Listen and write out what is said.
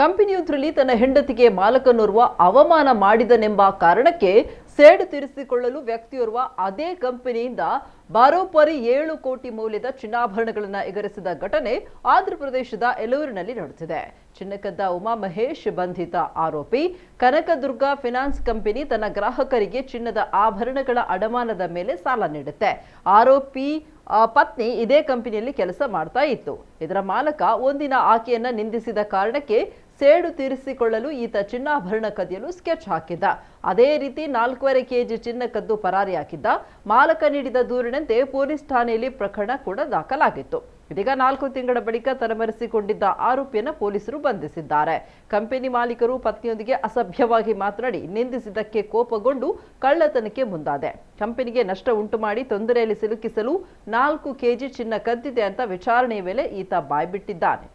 ಕಂಪನಿಯೊಂದರಲ್ಲಿ ತನ್ನ ಹೆಂಡತಿಗೆ ಮಾಲಕನೋರ್ವ ಅವಮಾನ ಮಾಡಿದನೆಂಬ ಕಾರಣಕ್ಕೆ ಸೇಡು ತೀರಿಸಿಕೊಳ್ಳಲು ವ್ಯಕ್ತಿಯೋರ್ವ ಅದೇ ಕಂಪನಿಯಿಂದ ಬರೋಬ್ಬರಿ 7 ಕೋಟಿ ಮೌಲ್ಯದ ಚಿನ್ನಾಭರಣಗಳನ್ನು ಎಗರಿಸಿದ ಘಟನೆ ಆಂಧ್ರಪ್ರದೇಶದ ಎಲೂರಿನಲ್ಲಿ ನಡೆದಿದೆ. ಚಿನ್ನಕದ್ದ ಉಮಾ ಮಹೇಶ್ ಬಂಧಿತ ಆರೋಪಿ. ಕನಕದುರ್ಗ ಫೈನಾನ್ಸ್ ಕಂಪನಿ ತನ್ನ ಗ್ರಾಹಕರಿಗೆ ಚಿನ್ನದ ಆಭರಣಗಳ ಅಡಮಾನದ ಮೇಲೆ ಸಾಲ ನೀಡುತ್ತೆ. ಆರೋಪಿ ಪತ್ನಿ ಇದೇ ಕಂಪನಿಯಲ್ಲಿ ಕೆಲಸ ಮಾಡ್ತಾ ಇತ್ತು. ಇದರ ಮಾಲಕ ಒಂದಿನ ಆಕೆಯನ್ನ ನಿಂದಿಸಿದ ಕಾರಣಕ್ಕೆ ಸೇಡು ತೀರಿಸಿಕೊಳ್ಳಲು ಈತ ಚಿನ್ನಾಭರಣ ಕದಿಯಲು ಸ್ಕೆಚ್ ಹಾಕಿದ್ದ. ಅದೇ ರೀತಿ 4.5 ಕೆಜಿ ಚಿನ್ನ ಕದ್ದು ಪರಾರಿಯಾಗಿದ್ದ. ಮಾಲಕ ನೀಡಿದ ದೂರಿನಂತೆ ಪೊಲೀಸ್ ಠಾಣೆಯಲ್ಲಿ ಪ್ರಕರಣ ಕೂಡ ದಾಖಲಾಗಿತ್ತು. ಇದೀಗ 4 ತಿಂಗಳ ಬಳಿಕ ತಲೆಮರೆಸಿಕೊಂಡಿದ್ದ ಆರೋಪಿಯನ್ನು ಪೊಲೀಸರು ಬಂಧಿಸಿದ್ದಾರೆ. ಕಂಪನಿ ಮಾಲೀಕರು ಪತ್ನಿಯೊಂದಿಗೆ ಅಸಭ್ಯವಾಗಿ ಮಾತನಾಡಿ ನಿಂದಿಸಿದ್ದಕ್ಕೆ ಕೋಪಗೊಂಡು ಕಳ್ಳತನಕ್ಕೆ ಮುಂದಾದೆ. ಕಂಪನಿಗೆ ನಷ್ಟ ಉಂಟು ಮಾಡಿ ತೊಂದರೆಯಲ್ಲಿ ಸಿಲುಕಿಸಲು 4 ಕೆಜಿ ಚಿನ್ನ ಕದ್ದಿದೆ ಅಂತ ವಿಚಾರಣೆಯ ವೇಳೆ ಈತ ಬಾಯ್ಬಿಟ್ಟಿದ್ದಾನೆ.